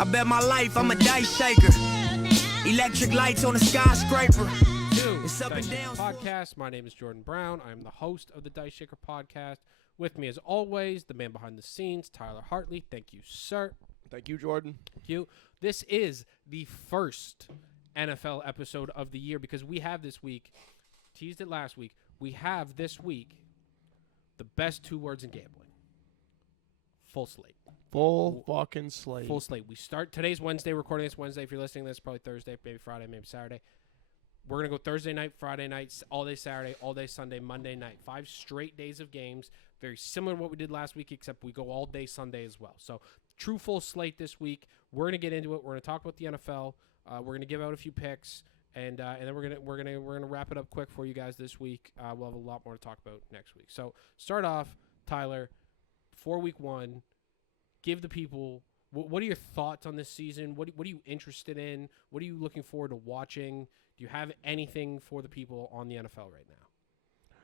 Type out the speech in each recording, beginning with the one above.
I bet my life I'm a dice shaker. Electric lights on a skyscraper. It's up and down. Podcast. My name is Jordan Brown. I'm the host of the Diceshaker Podcast. With me, as always, the man behind the scenes, Tyler Hartley. Thank you, sir. Thank you, Jordan. Thank you. This is the first NFL episode of the year because we have this week, teased it last week, we have this week the best 2 words in gambling. Full slate. Full fucking slate. Full slate. We start, today's Wednesday, recording this Wednesday. If you're listening to this, probably Thursday, maybe Friday, maybe Saturday. We're going to go Thursday night, Friday night, all day Saturday, all day Sunday, Monday night. 5 straight days of games. Very similar to what we did last week, except we go all day Sunday as well. So true full slate this week. We're going to get into it. We're going to talk about the NFL. We're going to give out a few picks, and then we're gonna wrap it up quick for you guys this week. We'll have a lot more to talk about next week. So start off, Tyler, before week 1. Give the people what are your thoughts on this season? What are you interested in? What are you looking forward to watching? Do you have anything for the people on the NFL right now?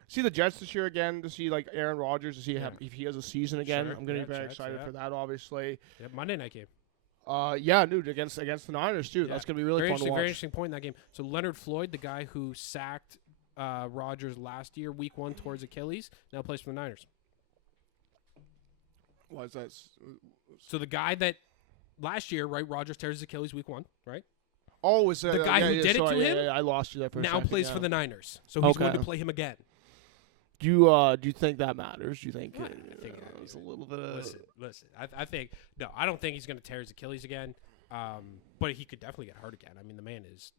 See the Jets this year again, to see like Aaron Rodgers, to see if he has a season again. Sure. I'm going to be very excited for that, obviously. Yeah, Monday night game. Dude, against the Niners, too. Yeah. That's going to be really fun to watch. Very interesting point in that game. So Leonard Floyd, the guy who sacked Rodgers last year, week 1 towards Achilles, now plays for the Niners. Why is that? So the guy that last year, right, Rodgers tears his Achilles week 1, right? Oh, is the guy who did it to him? Yeah, I lost you there for a second. Now plays for the Niners, so he's going to play him again. Do you think that matters? Do you think I think it's a little bit of... Listen. I think no. I don't think he's going to tear his Achilles again. But he could definitely get hurt again. I mean, the man is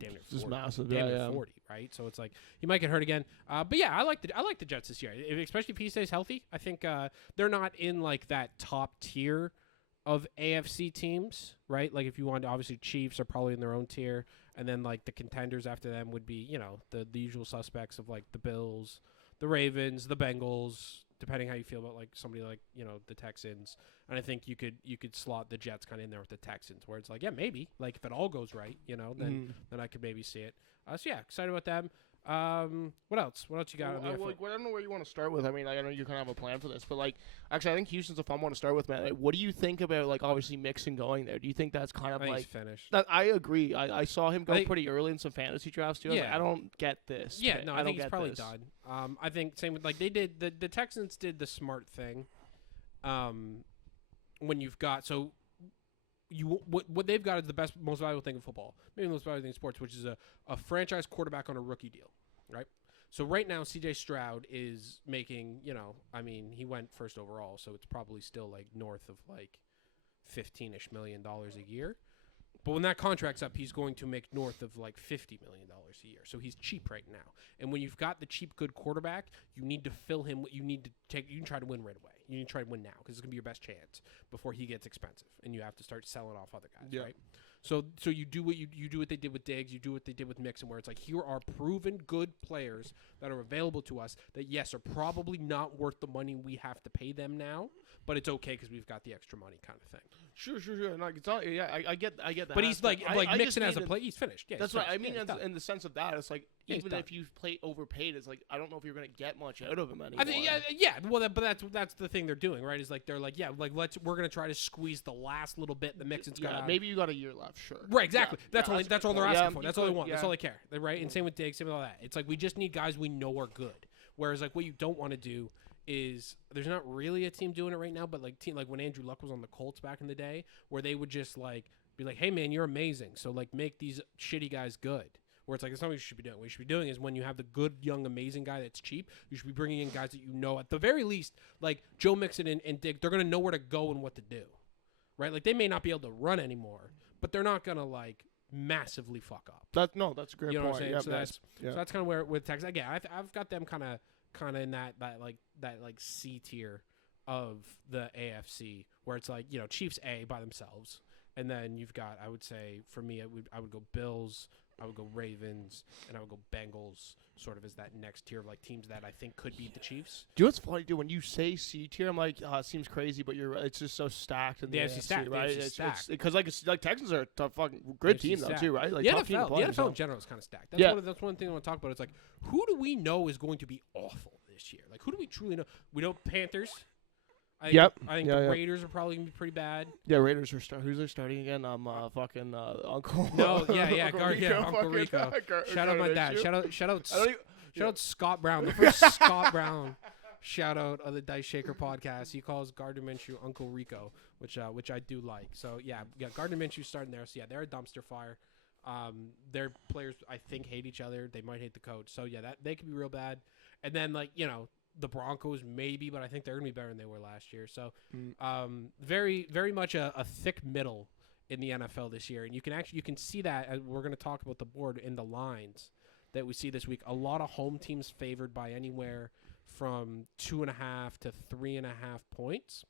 damn near 40, just massive, damn near 40, right? So it's like he might get hurt again. But yeah, I like the Jets this year, especially if he stays healthy. I think they're not in like that top tier of AFC teams, right? Like if you want to, obviously Chiefs are probably in their own tier, and then like the contenders after them would be the usual suspects of like the Bills, the Ravens, the Bengals, depending how you feel about like somebody like the Texans. And I think you could slot the Jets kind of in there with the Texans, where it's like, yeah, maybe like if it all goes right, then I could maybe see it. So yeah, excited about them. What else? What else you got? I don't know where you want to start with. I mean, I know you kind of have a plan for this, but like, actually, I think Houston's a fun one to start with, man. Like, what do you think about like obviously Mixon going there? Do you think that's kind of like he's finished? I agree. I saw him go pretty early in some fantasy drafts too. I don't get this. Yeah, no, I think he's probably done. I think same with like they did the Texans did the smart thing. When you've got what they've got is the best, most valuable thing in football, maybe the most valuable thing in sports, which is a franchise quarterback on a rookie deal, right? So right now, C.J. Stroud is making, he went first overall, so it's probably still like north of like $15-ish million a year. But when that contract's up, he's going to make north of like $50 million a year. So he's cheap right now. And when you've got the cheap, good quarterback, you need to fill him. You need to you can try to win right away. You need to try to win now because it's going to be your best chance before he gets expensive. And you have to start selling off other guys, right? So you do what you do what they did with Diggs, you do what they did with Mixon, where it's like, here are proven good players that are available to us that, yes, are probably not worth the money we have to pay them now, but it's okay because we've got the extra money kind of thing. Sure. Like, it's not, yeah, I get that. But he's like Mixon as a play, he's finished. Yeah, that's what I mean. In the sense of that, it's like even if you play overpaid, it's like I don't know if you're going to get much out of him anymore. I think, yeah. Well, but that's the thing they're doing, right? Is like they're like, we're going to try to squeeze the last little bit that Mixon's got. Yeah, maybe you got a year left. Sure. Right. Exactly. That's all they're asking for. That's all they want. That's all they care. Right. And same with Diggs, same with all that. It's like we just need guys we know are good. Whereas like what you don't want to do is there's not really a team doing it right now, but like when Andrew Luck was on the Colts back in the day, where they would just like be like, hey man, you're amazing, so like make these shitty guys good. Where it's like, that's not what you should be doing. What you should be doing is when you have the good, young, amazing guy that's cheap, you should be bringing in guys that at the very least, like Joe Mixon and Diggs, they're going to know where to go and what to do, right? Like they may not be able to run anymore, but they're not going to like massively fuck up. That's a great point. What I'm saying? Yep, so that's kind of where with Texas. Again, I've got them kind of in that C tier of the AFC, where it's like Chiefs A by themselves, and then you've got, I would say for me, I would go Bills, I would go Ravens, and I would go Bengals, sort of as that next tier of like teams that I think could beat the Chiefs. Do you know what's funny, dude? When you say C tier, I'm like, it seems crazy, but it's just so stacked in the AFC, stacked, right? It's because like Texans are a fucking good team though too, right? Like the NFL in general is kind of stacked. That's one thing I want to talk about. It's like, who do we know is going to be awful this year? Like, who do we truly know? We know Panthers. I Yep. think Yeah, the yeah. Raiders are probably gonna be pretty bad. Yeah, Raiders are who's they starting again? Fucking Uncle. No, yeah, Uncle Uncle fucking- Rico. Shout out my dad. Shout out I don't even- Shout out Scott Brown, the first Scott Brown. Shout out of the Diceshaker Podcast. He calls Gardner Minshew Uncle Rico, which I do like. So yeah, Gardner Minshew starting there. So yeah, they're a dumpster fire. Their players I think hate each other. They might hate the coach. So yeah, that they could be real bad. And then the Broncos maybe, but I think they're gonna be better than they were last year. So very very much a thick middle in the NFL this year, and you can see that as we're gonna talk about the board in the lines that we see this week. A lot of home teams favored by anywhere from 2.5 to 3.5 points,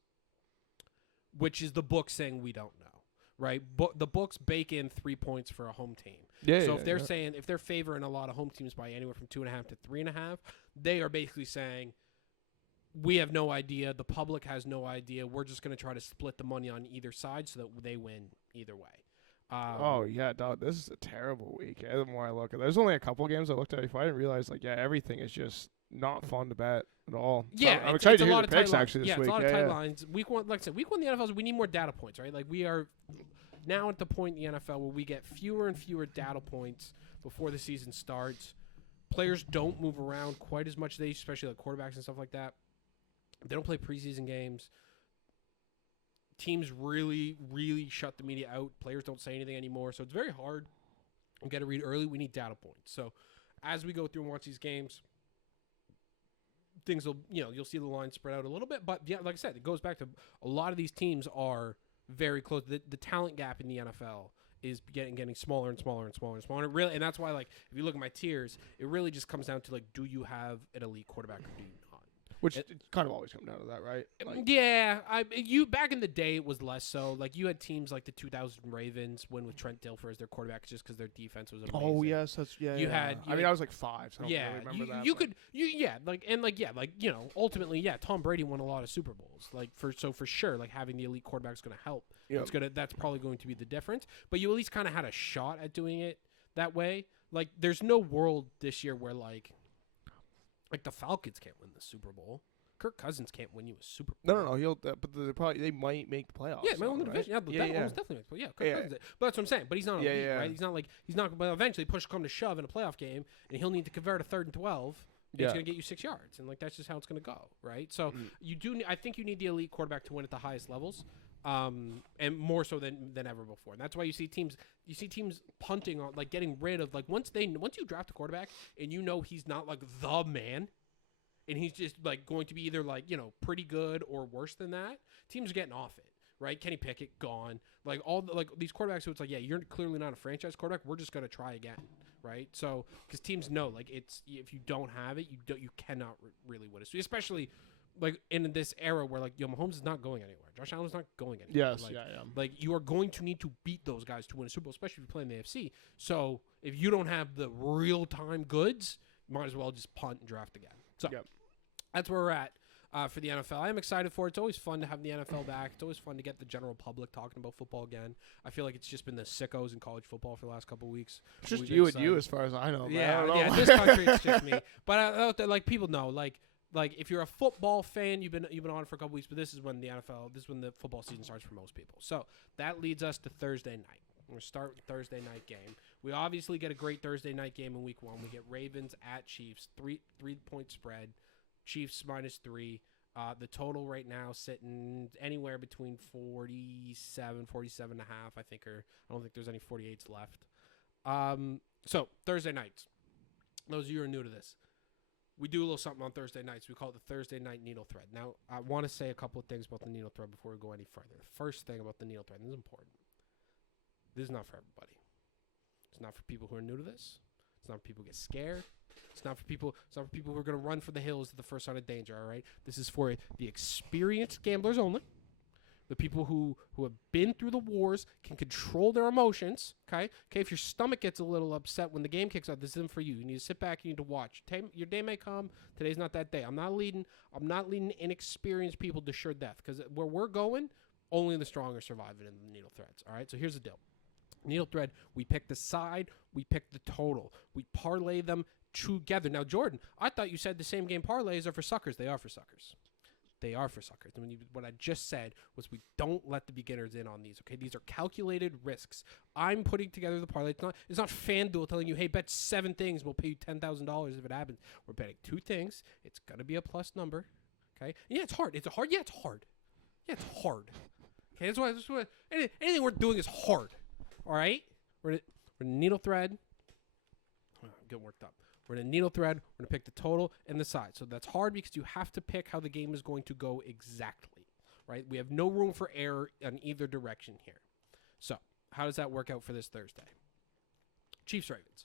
which is the book saying we don't know, right? The books bake in 3 points for a home team. Yeah. So if they're favoring a lot of home teams by anywhere from 2.5 to 3.5, they are basically saying we have no idea. The public has no idea. We're just going to try to split the money on either side so that they win either way. Oh yeah, dog. This is a terrible week. The more I look at, there's only a couple games I looked at before I didn't realize everything is just not fun to bet at all. Yeah, so I'm excited to a hear lot the of picks tight actually this lines. week. It's a lot of tight lines. Week one, like I said, week one in the NFL, we need more data points, right? Like we are now at the point in the NFL where we get fewer and fewer data points before the season starts. Players don't move around quite as much, especially like quarterbacks and stuff like that. They don't play preseason games. Teams really, really shut the media out. Players don't say anything anymore, so it's very hard. We got to read early. We need data points. So as we go through and watch these games, things will, you'll see the line spread out a little bit. But yeah, like I said, it goes back to a lot of these teams are very close. The talent gap in the NFL is getting smaller and smaller and smaller and smaller. Really, and that's why, like, if you look at my tiers, it really just comes down to like, do you have an elite quarterback or do you not? Which it kind of always comes down to that, right? Like, yeah, back in the day it was less so. Like you had teams like the 2000 Ravens win with Trent Dilfer as their quarterback just because their defense was amazing. oh yes, that's yeah. You yeah. had- I was like 5, so I don't Yeah, really remember that. you but- could, ultimately, Tom Brady won a lot of Super Bowls. Like for sure, like having the elite quarterback is going to help. Yeah. That's probably going to be the difference. But you at least kind of had a shot at doing it that way. Like there's no world this year where like the Falcons can't win the Super Bowl. Kirk Cousins can't win you a Super Bowl. No. He'll. But they might make the playoffs. Yeah, though, the right? division. Yeah, almost definitely makes. But yeah, Kirk Cousins. But that's what I'm saying. But he's not elite, right? He's not. But eventually, push come to shove in a playoff game, and he'll need to convert a 3rd and 12. And It's going to get you 6 yards, and like that's just how it's going to go, right? So you do. I think you need the elite quarterback to win at the highest levels, and more so than ever before. And that's why you see teams punting on, like getting rid of, like once you draft a quarterback and he's not like the man. And he's just like going to be either like, pretty good or worse than that. Teams are getting off it, right? Kenny Pickett gone. Like these quarterbacks who it's like, yeah, you're clearly not a franchise quarterback. We're just going to try again, right? So because teams know like if you don't have it, you cannot really win it. Especially like in this era where like Mahomes is not going anywhere. Josh Allen's not going anywhere. Yes, like, yeah. Like you are going to need to beat those guys to win a Super Bowl, especially if you play in the AFC. So if you don't have the real time goods, you might as well just punt and draft again. So that's where we're at for the NFL. I'm excited for it. It's always fun to have the NFL back. It's always fun to get the general public talking about football again. I feel like it's just been the sickos in college football for the last couple of weeks. It's just you and you, as far as I know. Man. I don't know. Yeah. This country, it's just me. But out there, like people know, like if you're a football fan, you've been on it for a couple weeks. But this is when the football season starts for most people. So that leads us to Thursday night. We're going to start with Thursday night game. We obviously get a great Thursday night game in week 1. We get Ravens at Chiefs, 3-point spread. Chiefs -3. The total right now sitting anywhere between 47 and a half, I think, or I don't think there's any 48s left. So Thursday nights. Those of you who are new to this, we do a little something on Thursday nights. We call it the Thursday night needle thread. Now, I want to say a couple of things about the needle thread before we go any further. The first thing about the needle thread, and this is important. This is not for everybody. It's not for people who are new to this. It's not for people who get scared. It's not for people who are going to run for the hills at the first sign of danger, all right? This is for the experienced gamblers only. The people who have been through the wars, can control their emotions, okay? Okay, if your stomach gets a little upset when the game kicks off, this isn't for you. You need to sit back, you need to watch. Your day may come. Today's not that day. I'm not leading inexperienced people to sure death, because where we're going, only the strong are surviving in the needle threads, all right? So here's the deal. Needle thread, we pick the side, we pick the total. We parlay them together. Now, Jordan, I thought you said the same game parlays are for suckers. They are for suckers. they are for suckers. And what I just said was we don't let the beginners in on these. Okay, these are calculated risks. I'm putting together the parlay. It's not FanDuel telling you, hey, bet 7 things, we'll pay you $10,000 if it happens. We're betting 2 things. It's gonna be a plus number. Okay, yeah, it's hard. It's hard. Yeah, it's hard. Yeah, it's hard. Okay, that's why anything we're doing is hard. All right, we're gonna needle thread. I'm getting worked up. We're going to needle thread. We're going to pick the total and the side. So that's hard because you have to pick how the game is going to go exactly, right? We have no room for error in either direction here. So how does that work out for this Thursday? Chiefs-Ravens.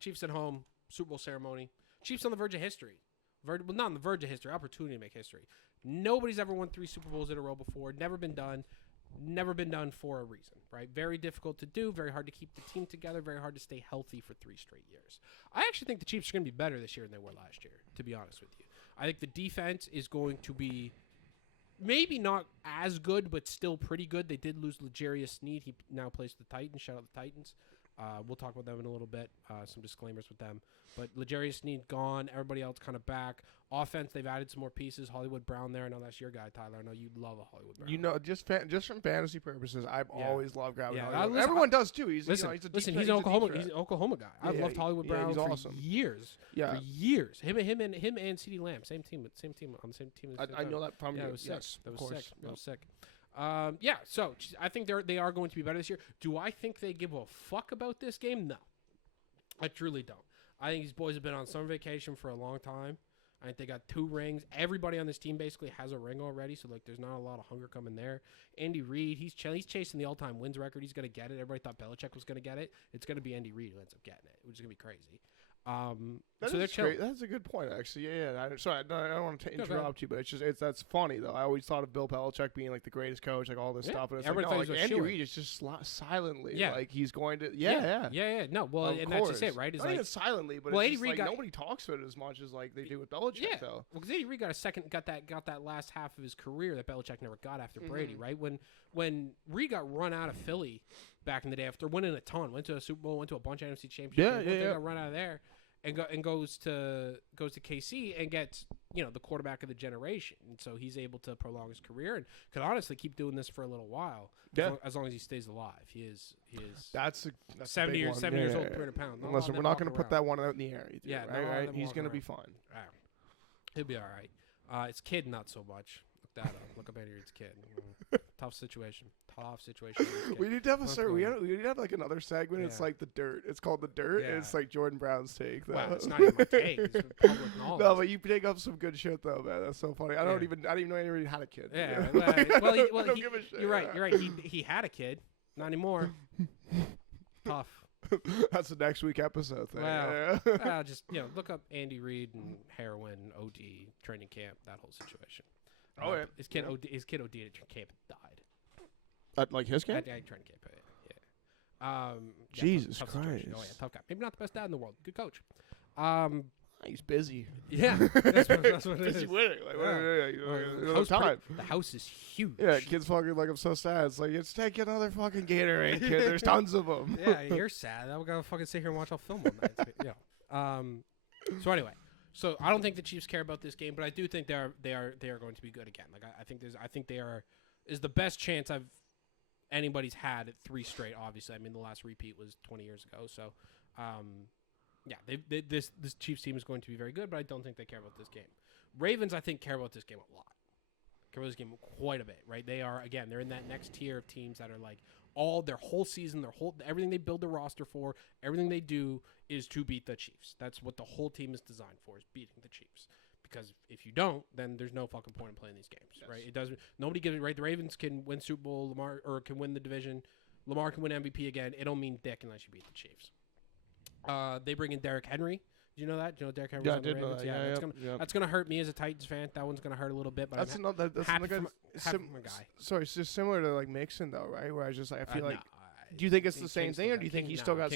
Chiefs at home, Super Bowl ceremony. Chiefs on the verge of history. Well, not on the verge of history, opportunity to make history. Nobody's ever won 3 Super Bowls in a row before. Never been done. Never been done for a reason, right? Very difficult to do, very hard to keep the team together, very hard to stay healthy for 3 straight years. I actually think the Chiefs are going to be better this year than they were last year, to be honest with you. I think the defense is going to be maybe not as good, but still pretty good. They did lose L'Jarius Sneed. He now plays for the Titans. Shout out the Titans. We'll talk about them in a little bit, some disclaimers with them. But L'Jarius Sneed gone, everybody else kind of back. Offense, they've added some more pieces. Hollywood Brown there. I know that's your guy, Tyler. I know you love a Hollywood Brown. You know, just from fantasy purposes, I've always loved grabbing Hollywood. Listen, everyone does too. He's he's an Oklahoma guy. I've loved Hollywood Brown for awesome. Years. Yeah, for years. Him and CeeDee Lamb, same team on the same team. I know that from you. That was sick. Yes, that was sick. That was sick. So I think they are going to be better this year. Do I think they give a fuck about this game? No, I truly don't. I think these boys have been on summer vacation for a long time. I think they got 2 rings. Everybody on this team basically has a ring already, so like there's not a lot of hunger coming there. Andy Reid, he's chasing the all-time wins record. He's going to get it. Everybody thought Belichick was going to get it. It's going to be Andy Reid who ends up getting it, which is going to be crazy. That's great. That's a good point, actually. Yeah. I don't want to interrupt you, but that's funny though. I always thought of Bill Belichick being like the greatest coach, like all this stuff, and it's Andy Reid is just silently, like he's going to, No, well, and that's just it, right? Not even silently, but it's just nobody talks about it as much as like they do with Belichick, though. Well, because Andy Reid got that last half of his career that Belichick never got after Brady, right? When Reid got run out of Philly back in the day after winning a ton, went to a Super Bowl, went to a bunch of NFC championships, got run out of there. And goes to KC and gets the quarterback of the generation, and so he's able to prolong his career and could honestly keep doing this for a little while. As long as he stays alive, he is. That's 70 years old, 300 pounds. Listen, we're not going to put that one out in the air. Right? He's going to be fine. He'll be all right. It's kid, not so much. Look that up. Look up Andy Reid's kid. Tough situation. We need to have we need to have like another segment. It's like the dirt. It's called the dirt. And it's like Jordan Brown's take. Though. Wow, it's not even my take. It's public knowledge. No, but you pick up some good shit though, man. That's so funny. I didn't even know Andy Reid had a kid. Yeah. You're right. You're right. He had a kid. Not anymore. Tough. That's the next week episode thing. Wow. Just look up Andy Reid and heroin, OD, training camp, that whole situation. His kid OD at camp and died. Like his camp? Training camp. Yeah. Jesus tough Christ. Oh yeah, tough guy. Maybe not the best dad in the world. Good coach. He's busy. Yeah, that's what it is. Busy winning. The house is huge. Yeah, kids fucking like I'm so sad. It's like let's take another fucking Gatorade, kid. There's tons of them. Yeah, you're sad. I'm gonna fucking sit here and watch all film all night. So anyway, so I don't think the Chiefs care about this game, but I do think they are going to be good again. Like I think they is the best chance anybody's had at 3 straight. Obviously, I mean the last repeat was 20 years ago. So, this Chiefs team is going to be very good, but I don't think they care about this game. Ravens, I think, care about this game a lot. Care about this game quite a bit, right? They are they're in that next tier of teams that are like their whole season, everything they build the roster for, everything they do is to beat the Chiefs. That's what the whole team is designed for, is beating the Chiefs. Because if you don't, then there's no fucking point in playing these games, right? It doesn't. Nobody gives it right. The Ravens can win Super Bowl, Lamar can win the division. Lamar can win MVP again. It don't mean dick unless you beat the Chiefs. They bring in Derrick Henry. Do you know that? Do you know Derrick Henry? Yeah, I did know that. That's gonna hurt me as a Titans fan. That one's gonna hurt a little bit. But that's another guy. Sorry, it's just similar to like Mixon though, right? Where I just I feel like. Do you think it's the same thing, or do you think he's still got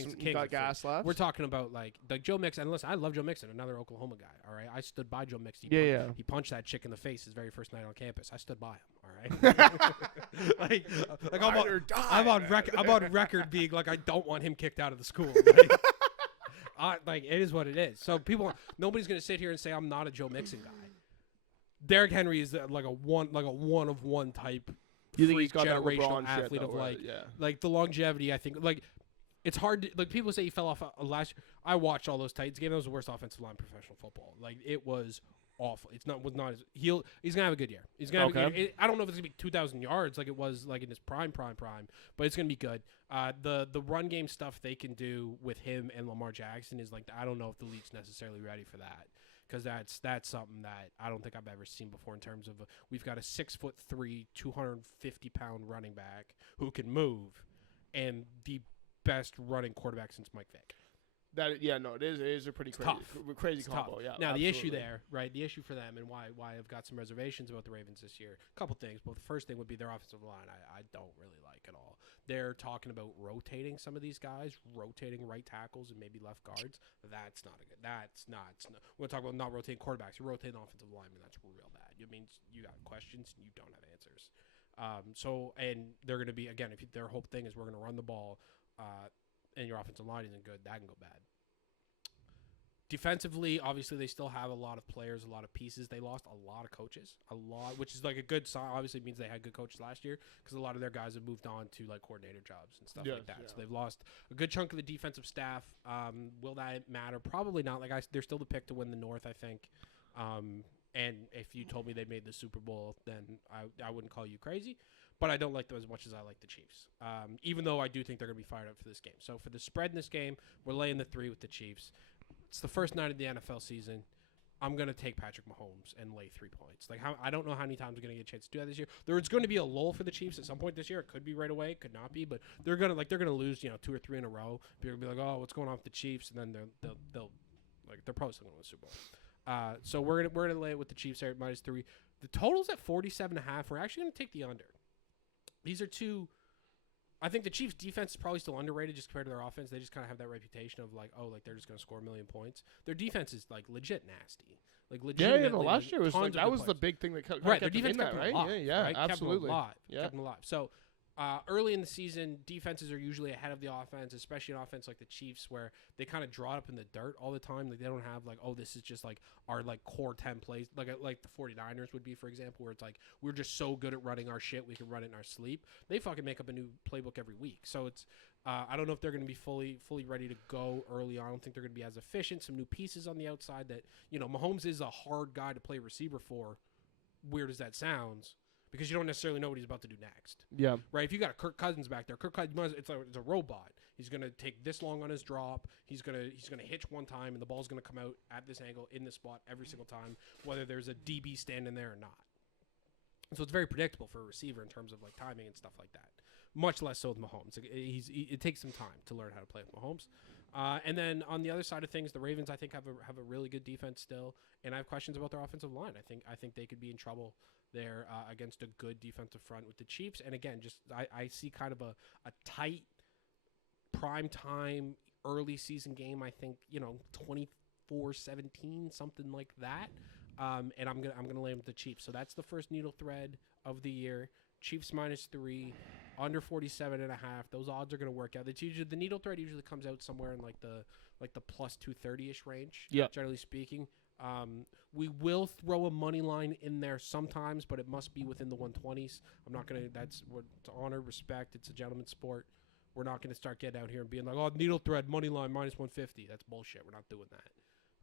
gas left? We're talking about like Joe Mixon. And listen, I love Joe Mixon, another Oklahoma guy. All right, I stood by Joe Mixon. He punched that chick in the face his very first night on campus. I stood by him. All right, I'm on record being like I don't want him kicked out of the school. Like it is what it is. So nobody's gonna sit here and say I'm not a Joe Mixon guy. Derrick Henry is like a one of one type. You think he's got that generational LeBron athlete shit, of though, like right? like the longevity. I think like it's hard to, like people say he fell off last year. I watched all those Titans games. That was the worst offensive line in professional football. Like it was awful. It's not was not as he's gonna have a good year. He's gonna have a good year. I don't know if it's gonna be 2,000 yards like it was like in his prime, but it's gonna be good. The run game stuff they can do with him and Lamar Jackson is like I don't know if the league's necessarily ready for that. Because that's something that I don't think I've ever seen before in terms of we've got a 6'3", 250-pound running back who can move, and the best running quarterback since Mike Vick. It is a pretty crazy combo. Tough. Yeah. Now absolutely. the issue there, right? The issue for them and why I've got some reservations about the Ravens this year. A couple things, but the first thing would be their offensive line. I don't really like at all. They're talking about rotating some of these guys, rotating right tackles and maybe left guards. That's not a good. That's not. We're talking about not rotating quarterbacks. You're rotating offensive linemen. That's real bad. It means you got questions and you don't have answers. And they're going to be again. If their whole thing is we're going to run the ball. And your offensive line isn't good, that can go bad. Defensively, obviously, they still have a lot of players, a lot of pieces. They lost a lot of coaches, which is like a good sign. Obviously, it means they had good coaches last year because a lot of their guys have moved on to like coordinator jobs and stuff like that. Yeah. So they've lost a good chunk of the defensive staff. Will that matter? Probably not. They're still the pick to win the North, I think. And if you told me they made the Super Bowl, then I wouldn't call you crazy. But I don't like them as much as I like the Chiefs, even though I do think they're going to be fired up for this game. So for the spread in this game, we're laying the 3 with the Chiefs. It's the first night of the NFL season. I'm going to take Patrick Mahomes and lay 3 points. I don't know how many times we're going to get a chance to do that this year. There's going to be a lull for the Chiefs at some point this year. It could be right away. It could not be. But they're going to lose 2 or 3 in a row. People are going to be like, oh, what's going on with the Chiefs? And then they're probably still going to win the Super Bowl. So we're gonna lay it with the Chiefs there at -3. The total's at 47.5. We're actually going to take the under. These are two. I think the Chiefs' defense is probably still underrated just compared to their offense. They just kind of have that reputation of they're just going to score a million points. Their defense is legit nasty. Last year was that was the big thing that kept their defense kept them right? Alive, yeah, right? absolutely. Kept them alive. So early in the season, defenses are usually ahead of the offense, especially an offense like the Chiefs, where they kind of draw it up in the dirt all the time. Like they don't have this is just our core 10 plays, like the 49ers would be, for example, where it's we're just so good at running our shit, we can run it in our sleep. They fucking make up a new playbook every week. So it's I don't know if they're going to be fully ready to go early on. I don't think they're going to be as efficient. Some new pieces on the outside that Mahomes is a hard guy to play receiver for. Weird as that sounds. Because you don't necessarily know what he's about to do next. Yeah. Right? If you got a Kirk Cousins back there, Kirk Cousins, it's a robot. He's going to take this long on his drop. He's going to hitch one time, and the ball's going to come out at this angle in this spot every single time, whether there's a DB standing there or not. So it's very predictable for a receiver in terms of timing and stuff like that. Much less so with Mahomes. It takes some time to learn how to play with Mahomes. And then on the other side of things, the Ravens I think have a really good defense still, and I have questions about their offensive line. I think they could be in trouble there against a good defensive front with the Chiefs. And again, just I see kind of a tight prime time early season game. I think 24-17, something like that. And I'm gonna lay with the Chiefs. So that's the first needle thread of the year. Chiefs -3, under 47.5. Those odds are going to work out. The needle thread usually comes out somewhere in the plus 230-ish range. Yeah. Generally speaking, we will throw a money line in there sometimes, but it must be within the 120s. I'm not going to. That's what to honor, respect. It's a gentleman's sport. We're not going to start getting out here and being like, oh, needle thread money line -150. That's bullshit. We're not doing that.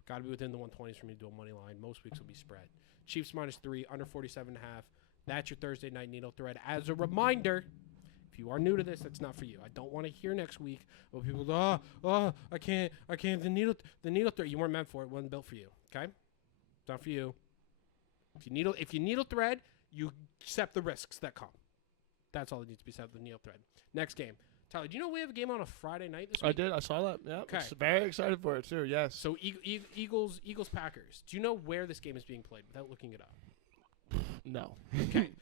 Got to be within the 120s for me to do a money line. Most weeks will be spread. Chiefs -3, under 47.5. That's your Thursday night needle thread. As a reminder, if you are new to this, that's not for you. I don't want to hear next week about people go, I can't. The needle thread, you weren't meant for it. It wasn't built for you. Okay? It's not for you. If you needle thread, you accept the risks that come. That's all that needs to be said with the needle thread. Next game. Tyler, do you know we have a game on a Friday night this week? I did. I saw that. Yeah. Okay. I'm very excited for it, too. Yes. So Eagles Packers. Do you know where this game is being played without looking it up? No. Okay.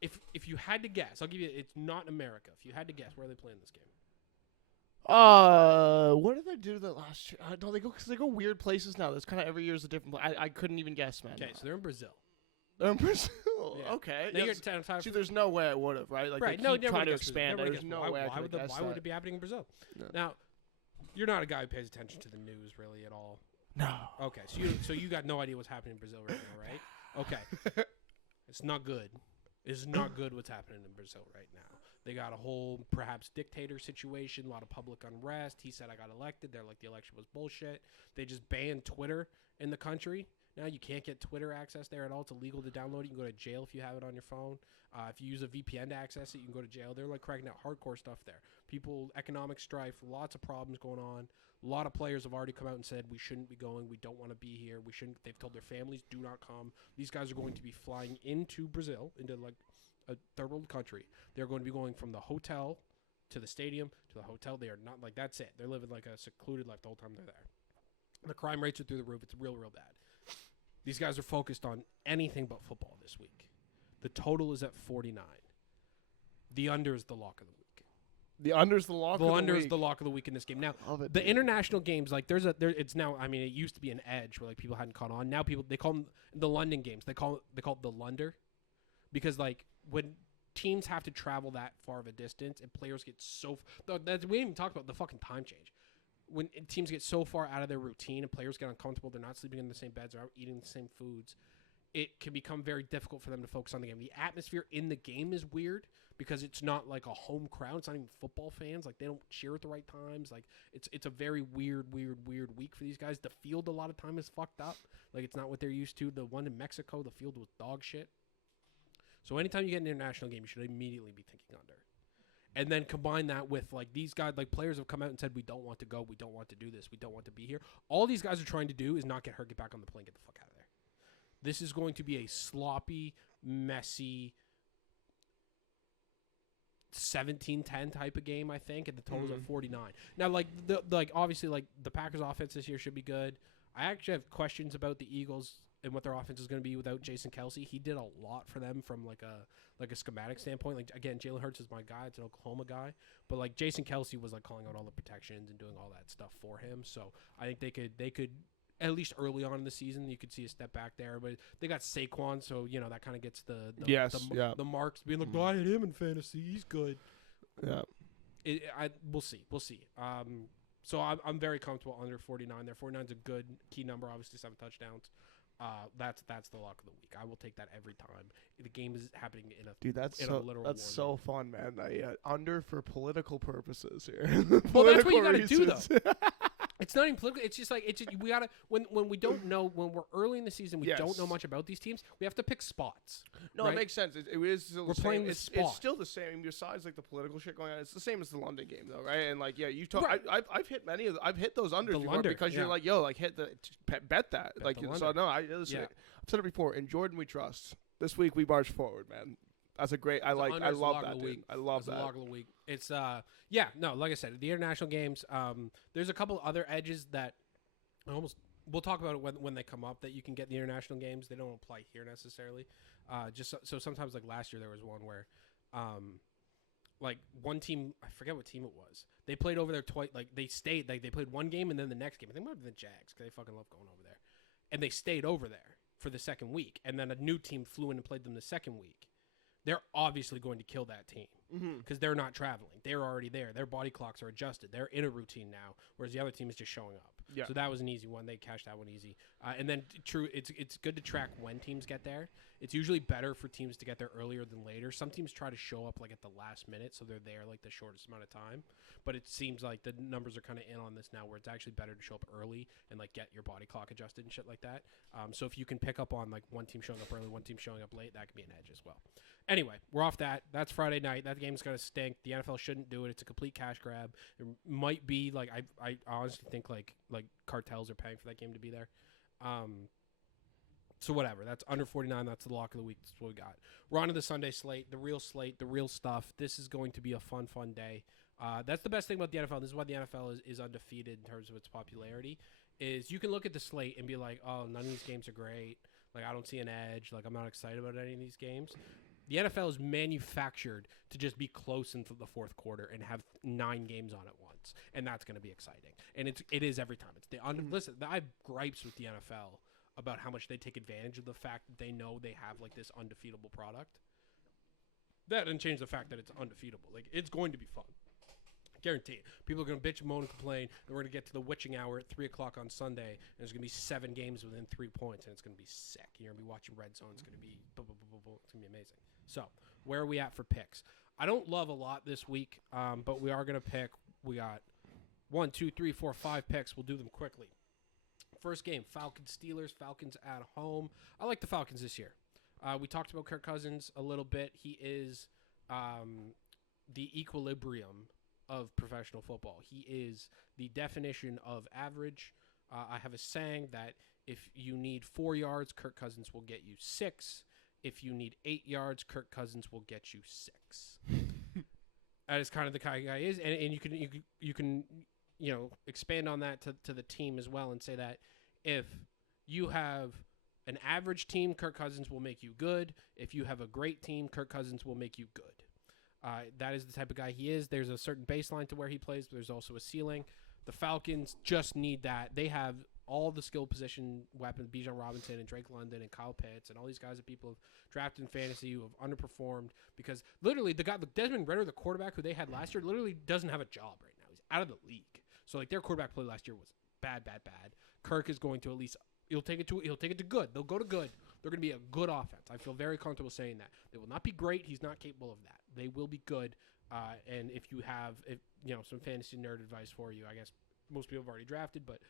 If you had to guess, I'll give you. It's not in America. If you had to guess, where are they playing this game? What did they do that last year? No, they go weird places now. There's kind of every year is a different place. I couldn't even guess, man. Okay, so they're in Brazil. They're in Brazil. Yeah. Okay. See, there's no way I would have, right? Like, right. They keep trying to expand. There's no way I could guess Why would it be happening in Brazil? No. Now, you're not a guy who pays attention to the news really at all. No. Okay, so you got no idea what's happening in Brazil right now, right? Okay. It's not good. It's not good what's happening in Brazil right now. They got a whole, perhaps, dictator situation, a lot of public unrest. He said, I got elected. They're like, the election was bullshit. They just banned Twitter in the country. Now you can't get Twitter access there at all. It's illegal to download it. You can go to jail if you have it on your phone. If you use a VPN to access it, you can go to jail. They're like cracking out hardcore stuff there. People, economic strife, lots of problems going on. A lot of players have already come out and said, we shouldn't be going. We don't want to be here. We shouldn't. They've told their families, do not come. These guys are going to be flying into Brazil, into like a third world country. They're going to be going from the hotel to the stadium to the hotel. They are not like, that's it. They're living like a secluded life the whole time they're there. The crime rates are through the roof. It's real, real bad. These guys are focused on anything but football this week. The total is at 49. The under is the lock of the week. The under's the lock of the week. The under is the lock of the week in this game. Now, the international games, like it's now, I mean, it used to be an edge where like people hadn't caught on. Now they call them the London games. They call it the Lunder, because like when teams have to travel that far of a distance and players get so, we didn't even talk about the fucking time change. When teams get so far out of their routine and players get uncomfortable, they're not sleeping in the same beds, they're not eating the same foods, it can become very difficult for them to focus on the game. The atmosphere in the game is weird because it's not like a home crowd. It's not even football fans. Like, they don't cheer at the right times. Like, it's a very weird week for these guys. The field a lot of time is fucked up. Like, it's not what they're used to. The one in Mexico, the field was dog shit. So anytime you get an international game, you should immediately be thinking under. And then combine that with, like, these guys, like, players have come out and said, we don't want to go, we don't want to do this, we don't want to be here. All these guys are trying to do is not get hurt, get back on the plane, get the fuck out of there. This is going to be a sloppy, messy 17-10 type of game, I think, and the total's at 49. Now, obviously, like, the Packers' offense this year should be good. I actually have questions about the Eagles and what their offense is going to be without Jason Kelce. He did a lot for them from like a schematic standpoint. Like, again, Jalen Hurts is my guy. It's an Oklahoma guy, but like Jason Kelce was like calling out all the protections and doing all that stuff for him. So I think they could at least early on in the season you could see a step back there. But they got Saquon, so you know that kind of gets the marks being like, I had him in fantasy. He's good. Yeah, we'll see. So I'm very comfortable under 49. There, 49 is a good key number. Obviously, 7 touchdowns. That's the lock of the week. I will take that every time. The game is happening in a literal that's so fun, man. Under for political purposes here. Well, that's what you got to do, though. It's not even political. It's just like we gotta when we don't know, when we're early in the season, we don't know much about these teams. We have to pick spots. No, right? It makes sense. It is still we're the playing same. The spot. It's still the same. Besides like the political shit going on, it's the same as the London game, though, right? And like, yeah, you talk. Right. I've hit many of. I've hit those unders before because you're like, yo, like hit the bet that. Bet like, so no, listen. I've said it before. In Jordan, we trust. This week we march forward, man. That's a great. I love that, dude. I love that. The log of the week. It's like I said, the international games. There's a couple other edges that we'll talk about it when they come up that you can get in the international games. They don't apply here necessarily. So sometimes, like last year, there was one where, like one team, I forget what team it was. They played over there twice. Like they stayed. Like they played one game and then the next game. I think it might have been the Jags because they fucking love going over there. And they stayed over there for the second week, and then a new team flew in and played them the second week. They're obviously going to kill that team because they're not traveling. They're already there. Their body clocks are adjusted. They're in a routine now, whereas the other team is just showing up. Yeah. So that was an easy one. They cashed that one easy. And then it's good to track when teams get there. It's usually better for teams to get there earlier than later. Some teams try to show up like at the last minute, so they're there like the shortest amount of time. But it seems like the numbers are kind of in on this now, where it's actually better to show up early and like get your body clock adjusted and shit like that. So if you can pick up on like one team showing up early, one team showing up late, that could be an edge as well. Anyway, we're off that. That's Friday night. That game's going to stink. The NFL shouldn't do it. It's a complete cash grab. It might be like I honestly think like cartels are paying for that game to be there. So whatever. That's under 49. That's the lock of the week. That's what we got. We're on to the Sunday slate, the real stuff. This is going to be a fun day. That's the best thing about the NFL. This is why the NFL is undefeated in terms of its popularity. Is you can look at the slate and be like, oh, none of these games are great. Like, I don't see an edge. Like, I'm not excited about any of these games. The NFL is manufactured to just be close into the fourth quarter and have 9 games on at once, and that's going to be exciting. And it is every time. It's listen, I have gripes with the NFL about how much they take advantage of the fact that they know they have like this undefeatable product. That doesn't change the fact that it's undefeatable. Like, it's going to be fun. Guarantee it. People are going to bitch, moan, and complain. And we're going to get to the witching hour at 3 o'clock on Sunday, and there's going to be 7 games within 3 points, and it's going to be sick. You're going to be watching Red Zone. It's going to be it's going to be amazing. So, where are we at for picks? I don't love a lot this week, but we are going to pick. We got 1, 2, 3, 4, 5 picks. We'll do them quickly. First game, Falcons-Steelers. Falcons at home. I like the Falcons this year. We talked about Kirk Cousins a little bit. He is the equilibrium of professional football. He is the definition of average. I have a saying that if you need 4 yards, Kirk Cousins will get you 6. If you need 8 yards, Kirk Cousins will get you 6. That is kind of the kind of guy he is, and you can expand on that to the team as well and say that if you have an average team, Kirk Cousins will make you good. If you have a great team, Kirk Cousins will make you good. That is the type of guy he is. There's a certain baseline to where he plays, but there's also a ceiling. The Falcons just need that. They have all the skill position weapons, Bijan Robinson and Drake London and Kyle Pitts and all these guys that people have drafted in fantasy who have underperformed because literally the Desmond Ridder, the quarterback who they had last year, literally doesn't have a job right now. He's out of the league. So like their quarterback play last year was bad. Kirk is going to at least he'll take it to good. They'll go to good. They're going to be a good offense. I feel very comfortable saying that. They will not be great. He's not capable of that. They will be good. And if you have some fantasy nerd advice for you, I guess most people have already drafted, but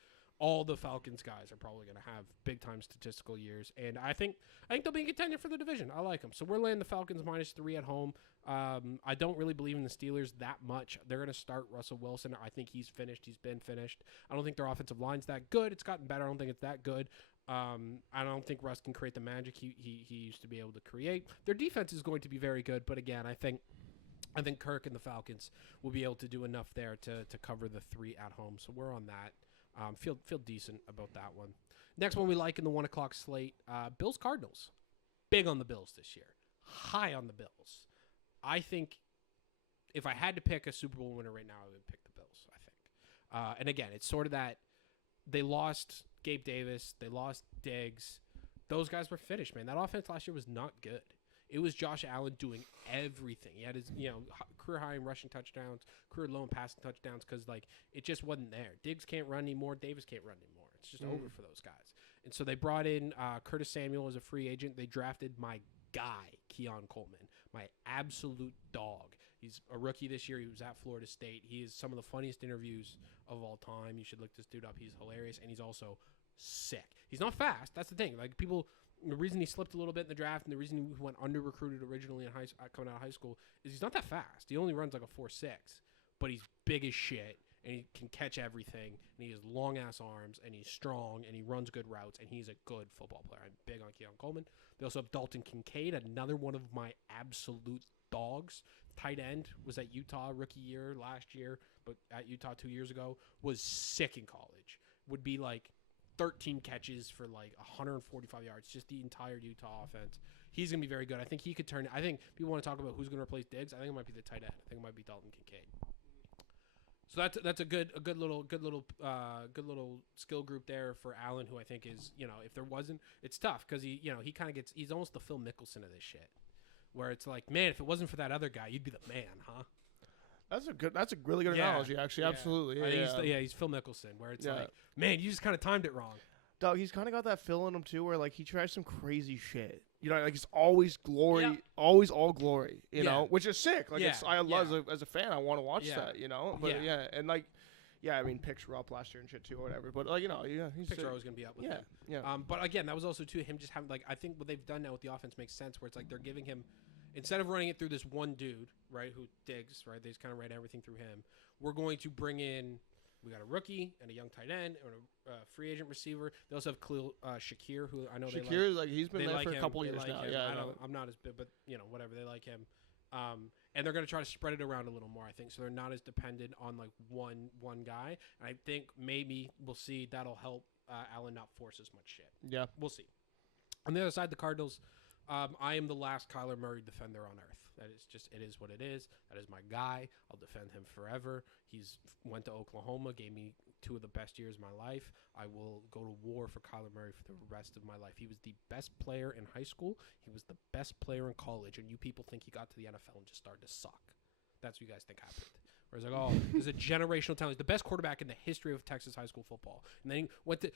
all the Falcons guys are probably going to have big time statistical years, and I think they'll be in contention for the division. I like them, so we're laying the Falcons -3 at home. I don't really believe in the Steelers that much. They're going to start Russell Wilson. I think he's finished. He's been finished. I don't think their offensive line's that good. It's gotten better. I don't think it's that good. I don't think Russ can create the magic he used to be able to create. Their defense is going to be very good, but again, I think Kirk and the Falcons will be able to do enough there to cover the 3 at home. So we're on that. Feel decent about that one. Next one we like in the 1 o'clock slate, Bills-Cardinals. Big on the Bills this year. High on the Bills. I think if I had to pick a Super Bowl winner right now, I would pick the Bills, I think. And again, it's sort of that they lost Gabe Davis. They lost Diggs. Those guys were finished, man. That offense last year was not good. It was Josh Allen doing everything. He had his, career high in rushing touchdowns, career low in passing touchdowns because, it just wasn't there. Diggs can't run anymore. Davis can't run anymore. It's just over for those guys. And so they brought in Curtis Samuel as a free agent. They drafted my guy, Keon Coleman, my absolute dog. He's a rookie this year. He was at Florida State. He is some of the funniest interviews of all time. You should look this dude up. He's hilarious, and he's also sick. He's not fast. That's the thing. The reason he slipped a little bit in the draft and the reason he went under-recruited originally coming out of high school is he's not that fast. He only runs like a 4.6, but he's big as shit, and he can catch everything, and he has long-ass arms, and he's strong, and he runs good routes, and he's a good football player. I'm big on Keon Coleman. They also have Dalton Kincaid, another one of my absolute dogs. Tight end, was at Utah rookie year last year, but at Utah 2 years ago, was sick in college. Would be 13 catches for 145 yards, just the entire Utah offense. He's going to be very good. I think he could turn. I think people want to talk about who's going to replace Diggs. I think it might be the tight end. I think it might be Dalton Kincaid. So that's a good little skill group there for Allen, who I think is, if there wasn't, it's tough because he kind of gets, he's almost the Phil Mickelson of this shit, where it's like, man, if it wasn't for that other guy, you'd be the man, huh? That's a really good analogy, actually. Yeah. Absolutely. He's Phil Mickelson, where it's like, man, you just kind of timed it wrong. Dog, he's kind of got that Phil in him too, where he tries some crazy shit. He's always glory, always all glory. You know, which is sick. I love as a fan, I want to watch that. But I mean, picks were up last year and shit too, or whatever. But he's picks are always gonna be up with him. But again, that was also too him just having I think what they've done now with the offense makes sense, where it's they're giving him. Instead of running it through this one dude, right, who Diggs, right, they just kind of ran everything through him. We're going to bring in, we got a rookie and a young tight end and a free agent receiver. They also have Khalil Shakir, who I know Shakir, he's been there for a couple years now. Him. I'm not as big, but whatever, they like him. And they're going to try to spread it around a little more, I think, so they're not as dependent on one guy. And I think maybe we'll see that'll help Allen not force as much shit. Yeah, we'll see. On the other side, the Cardinals. I am the last Kyler Murray defender on earth. It is what it is. That is my guy. I'll defend him forever. He's went to Oklahoma, gave me 2 of the best years of my life. I will go to war for Kyler Murray for the rest of my life. He was the best player in high school. He was the best player in college. And you people think he got to the NFL and just started to suck. That's what you guys think happened. Where it's like, oh, there's a generational talent. He's the best quarterback in the history of Texas high school football. And then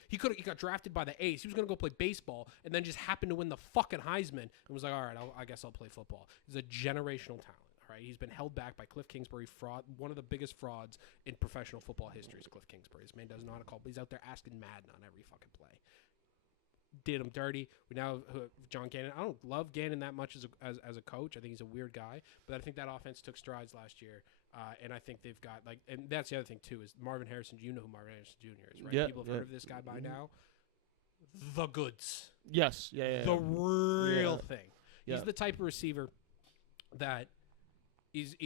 he got drafted by the A's. He was going to go play baseball and then just happened to win the fucking Heisman and was like, all right, I guess I'll play football. He's a generational talent. All right, he's been held back by Cliff Kingsbury, fraud, one of the biggest frauds in professional football history is Cliff Kingsbury. This man does not call, but he's out there asking Madden on every fucking play. Did him dirty. We now have John Gannon. I don't love Gannon that much as a coach. I think he's a weird guy, but I think that offense took strides last year. And I think they've got and that's the other thing too is Marvin Harrison. You know who Marvin Harrison Jr. is, right? Yeah, People have heard of this guy by now. The goods. Yes. Yeah. The real thing. Yeah. He's the type of receiver that is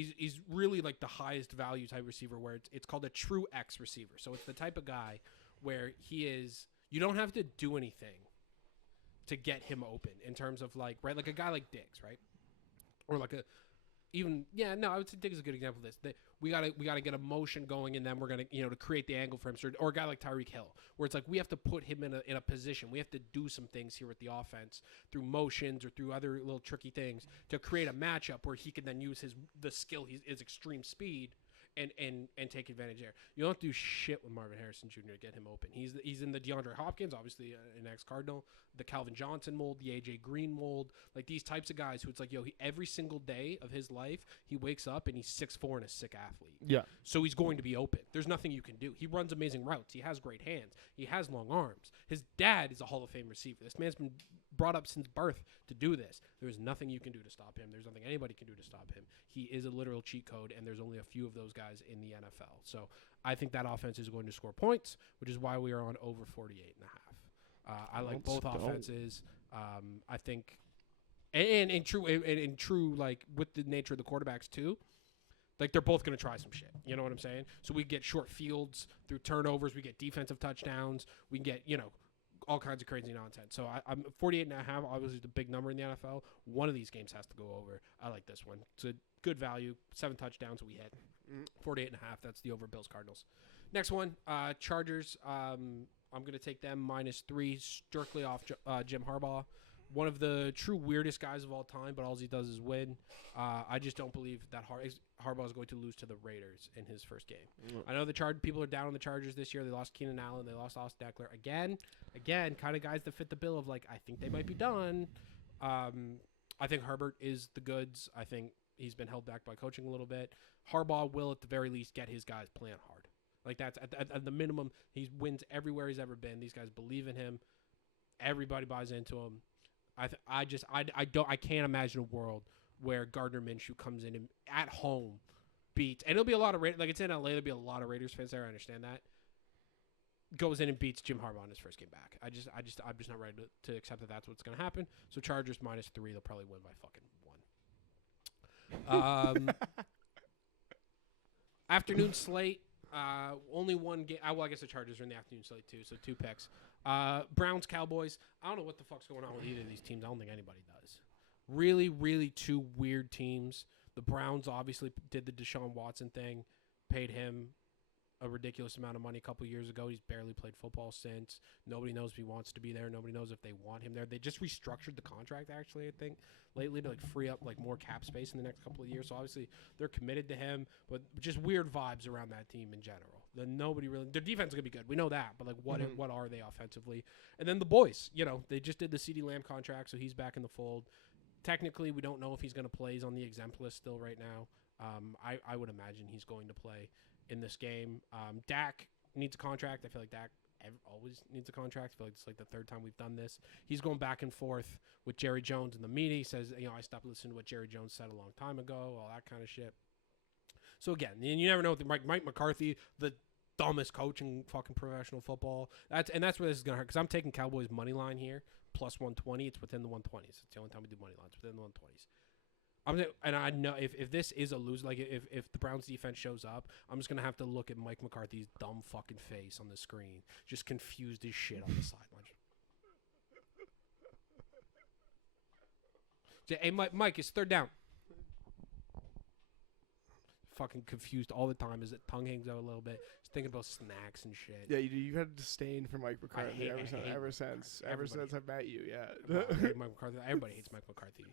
really like the highest value type receiver where it's called a true X receiver. So it's the type of guy where you don't have to do anything to get him open in terms of like a guy like Diggs, right? Or like I would say Diggs is a good example of this. We gotta get a motion going, and then we're gonna to create the angle for him. Or a guy like Tyreek Hill, where it's like we have to put him in a position. We have to do some things here with the offense through motions or through other little tricky things to create a matchup where he can then use his skill, his extreme speed, and take advantage there. You don't have to do shit with Marvin Harrison Jr. to get him open. He's in the DeAndre Hopkins, obviously an ex-Cardinal, the Calvin Johnson mold, the AJ Green mold, like these types of guys who it's like, every single day of his life, he wakes up and he's 6'4" and a sick athlete. Yeah. So he's going to be open. There's nothing you can do. He runs amazing routes. He has great hands. He has long arms. His dad is a Hall of Fame receiver. This man's been brought up since birth to do this. There's nothing you can do to stop him. There's nothing anybody can do to stop him. He is a literal cheat code, and there's only a few of those guys in the NFL. So I think that offense is going to score points, which is why we are on over 48.5. I like both offenses. I think, and in true, like with the nature of the quarterbacks too, like they're both going to try some shit. You know what I'm saying? So we get short fields through turnovers. We get defensive touchdowns. We can get, all kinds of crazy nonsense. So I'm 48.5, obviously the big number in the NFL. One of these games has to go over. I like this one. It's a good value. 7 touchdowns we hit. 48.5, that's the over Bills Cardinals. Next one, Chargers. I'm going to take them -3 strictly off Jim Harbaugh. One of the true weirdest guys of all time, but all he does is win. I just don't believe that Harbaugh is going to lose to the Raiders in his first game. I know the people are down on the Chargers this year. They lost Keenan Allen. They lost Austin Eckler. Again, kind of guys that fit the bill of like, I think they might be done. I think Herbert is the goods. I think he's been held back by coaching a little bit. Harbaugh will at the very least get his guys playing hard. Like that's at the minimum, he wins everywhere he's ever been. These guys believe in him. Everybody buys into him. I can't imagine a world where Gardner Minshew comes in and at home beats, and it'll be a lot of like it's in LA. There'll be a lot of Raiders fans there. I understand that. Goes in and beats Jim Harbaugh in his first game back. I'm just not ready to accept that that's what's going to happen. So Chargers -3, they'll probably win by fucking 1. Afternoon slate. Only one game. Well, I guess the Chargers are in the afternoon slate too, so 2 picks. Browns, Cowboys. I don't know what the fuck's going on with either of these teams. I don't think anybody does. Really, really 2 weird teams. The Browns obviously did the Deshaun Watson thing, paid him a ridiculous amount of money a couple years ago. He's barely played football since. Nobody knows if he wants to be there. Nobody knows if they want him there. They just restructured the contract, actually, I think, lately to like free up like more cap space in the next couple of years. So obviously they're committed to him, but just weird vibes around that team in general. Their defense is gonna be good. We know that, but like what are they offensively? And then the boys, they just did the CeeDee Lamb contract, so he's back in the fold. Technically, we don't know if he's gonna play. He's on the exempt list still right now. I would imagine he's going to play in this game. Dak needs a contract. I feel like Dak always needs a contract. I feel like it's like the 3rd time we've done this. He's going back and forth with Jerry Jones in the media. He says, I stopped listening to what Jerry Jones said a long time ago, all that kind of shit. So again, you never know with Mike McCarthy, the dumbest coach in fucking professional football. That's where this is gonna hurt, because I'm taking Cowboys money line here, +120. It's within the 120s. It's the only time we do money lines, within the 120s. And I know if this is a lose, like if the Browns defense shows up, I'm just gonna have to look at Mike McCarthy's dumb fucking face on the screen, just confused as shit on the sideline. Hey, Mike, it's 3rd down. Fucking confused all the time. His tongue hangs out a little bit. Just thinking about snacks and shit. Yeah, you've had a disdain for Mike McCarthy ever since I've met you. Yeah, I hate Mike McCarthy. Everybody hates Mike McCarthy.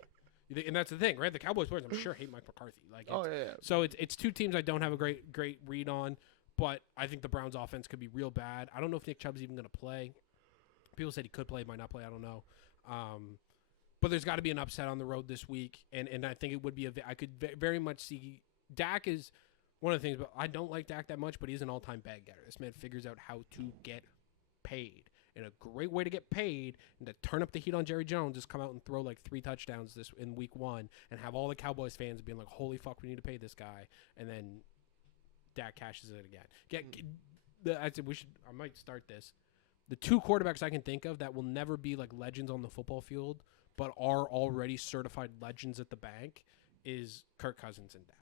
And that's the thing, right? The Cowboys players, I'm sure, hate Mike McCarthy. Yeah. So it's two teams I don't have a great read on, but I think the Browns' offense could be real bad. I don't know if Nick Chubb's even going to play. People said he could play, might not play. I don't know. But there's got to be an upset on the road this week, and I think it would be I could very much see Dak is one of the things, but I don't like Dak that much, but he's an all-time bag getter. This man figures out how to get paid. And a great way to get paid and to turn up the heat on Jerry Jones is come out and throw like 3 touchdowns in week 1 and have all the Cowboys fans being like, holy fuck, we need to pay this guy. And then Dak cashes it again. I might start this. The 2 quarterbacks I can think of that will never be like legends on the football field, but are already certified legends at the bank is Kirk Cousins and Dak.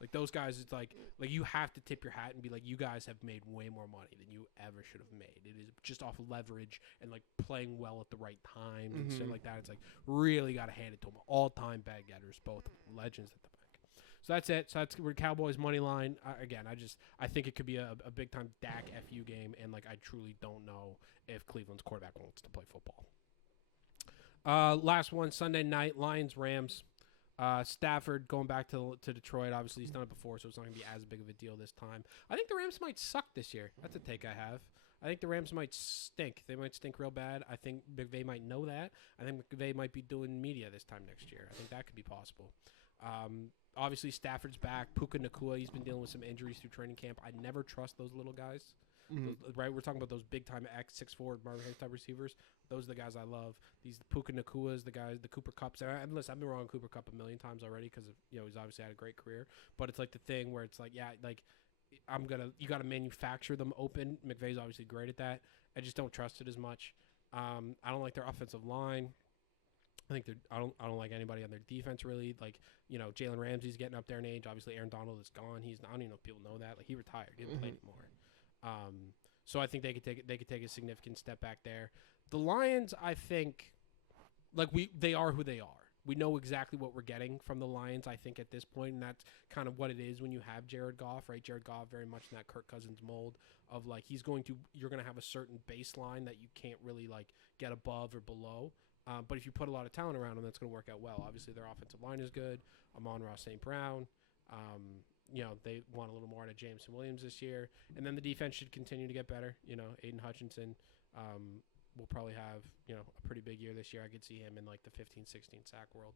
Like those guys, it's like you have to tip your hat and be like, you guys have made way more money than you ever should have made. It is just off leverage and like playing well at the right times and stuff like that. It's like really got to hand it to them. All-time bag getters, both legends at the bank. So that's it. So that's Cowboys money line. I think it could be a big time Dak FU game, and like I truly don't know if Cleveland's quarterback wants to play football. Last one, Sunday night, Lions-Rams. Stafford going back to Detroit. Obviously, he's done it before, so it's not going to be as big of a deal this time. I think the Rams might suck this year. That's a take I have. I think the Rams might stink. They might stink real bad. I think McVay might know that. I think McVay might be doing media this time next year. I think that could be possible. Obviously, Stafford's back. Puka Nacua, he's been dealing with some injuries through training camp. I never trust those little guys. Right, we're talking about those big time X6'4" Marvin Harris type receivers. Those are the guys I love. These Puka Nacuas, the guys, the Cooper Kupps. And listen, I've been wrong on Cooper Kupp a million times already because he's obviously had a great career. But it's like the thing where it's like, you got to manufacture them open. McVay's obviously great at that. I just don't trust it as much. I don't like their offensive line. I don't like anybody on their defense really. Like, Jalen Ramsey's getting up there in age. Obviously, Aaron Donald is gone. I don't even know if people know that. Like, he retired. He didn't play anymore. So I think they could take a significant step back there. The Lions, I think, they are who they are. We know exactly what we're getting from the Lions, I think, at this point, and that's kind of what it is when you have Jared Goff, right? Jared Goff very much in that Kirk Cousins mold of like you're going to have a certain baseline that you can't really like get above or below. But if you put a lot of talent around them, that's going to work out well. Obviously, their offensive line is good. Amon-Ra St. Brown. They want a little more out of Jameson Williams this year. And then the defense should continue to get better. Aiden Hutchinson will probably have, a pretty big year this year. I could see him in like the 15, 16 sack world.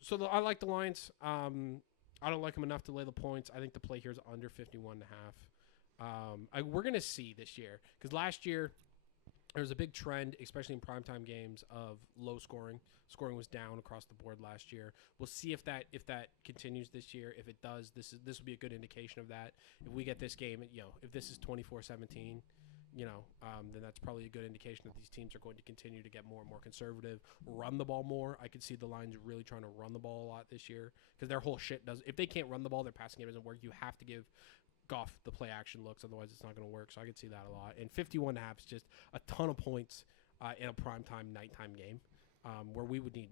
So I like the Lions. I don't like them enough to lay the points. I think the play here is under 51.5. We're going to see this year because last year there was a big trend, especially in primetime games, of low scoring. Scoring was down across the board last year. We'll see if that continues this year. If it does, this will be a good indication of that. If we get this game, if this is 24-17, then that's probably a good indication that these teams are going to continue to get more and more conservative, run the ball more. I could see the Lions really trying to run the ball a lot this year because their whole shit does. If they can't run the ball, their passing game doesn't work. You have to give Goff the play action looks, otherwise it's not going to work. So I could see that a lot. And 51.5 is just a ton of points in a primetime nighttime game where we would need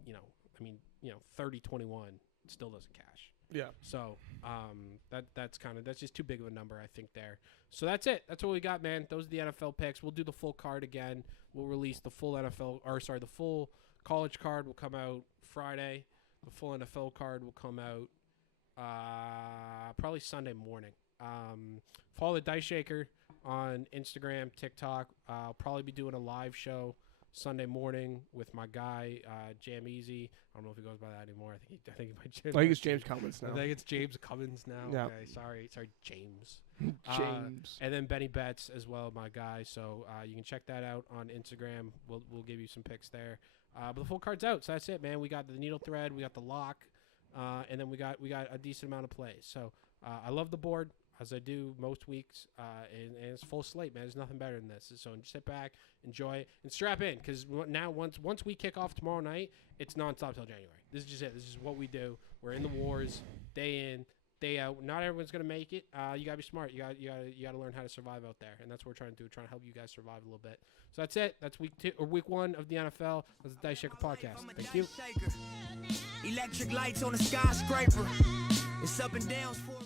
30-21 still doesn't cash. Yeah. So that's just too big of a number, I think, there. So that's it. That's what we got, man. Those are the NFL picks. We'll do the full card again. We'll release the full the full college card will come out Friday. The full NFL card will come out probably Sunday morning. Follow the Diceshaker on Instagram, TikTok. I'll probably be doing a live show Sunday morning with my guy Jam Easy. I don't know if he goes by that anymore. I think it's James Cummins now. I think it's James Cummins now. Yeah. Okay, sorry, James. James. And then Benny Betts as well, my guy. So you can check that out on Instagram. We'll give you some picks there. But the full card's out, so that's it, man. We got the needle thread, we got the lock, and then we got a decent amount of plays. So I love the board, as I do most weeks, and it's full slate, man. There's nothing better than this. So sit back, enjoy it, and strap in, because now once we kick off tomorrow night, it's nonstop till January. This is just it. This is what we do. We're in the wars, day in, day out. Not everyone's gonna make it. You gotta be smart. You gotta learn how to survive out there, and that's what we're trying to do. Trying to help you guys survive a little bit. So that's it. That's week 1 of the NFL. That's the Diceshaker Podcast. Thank you. Electric lights on a skyscraper. It's up and down for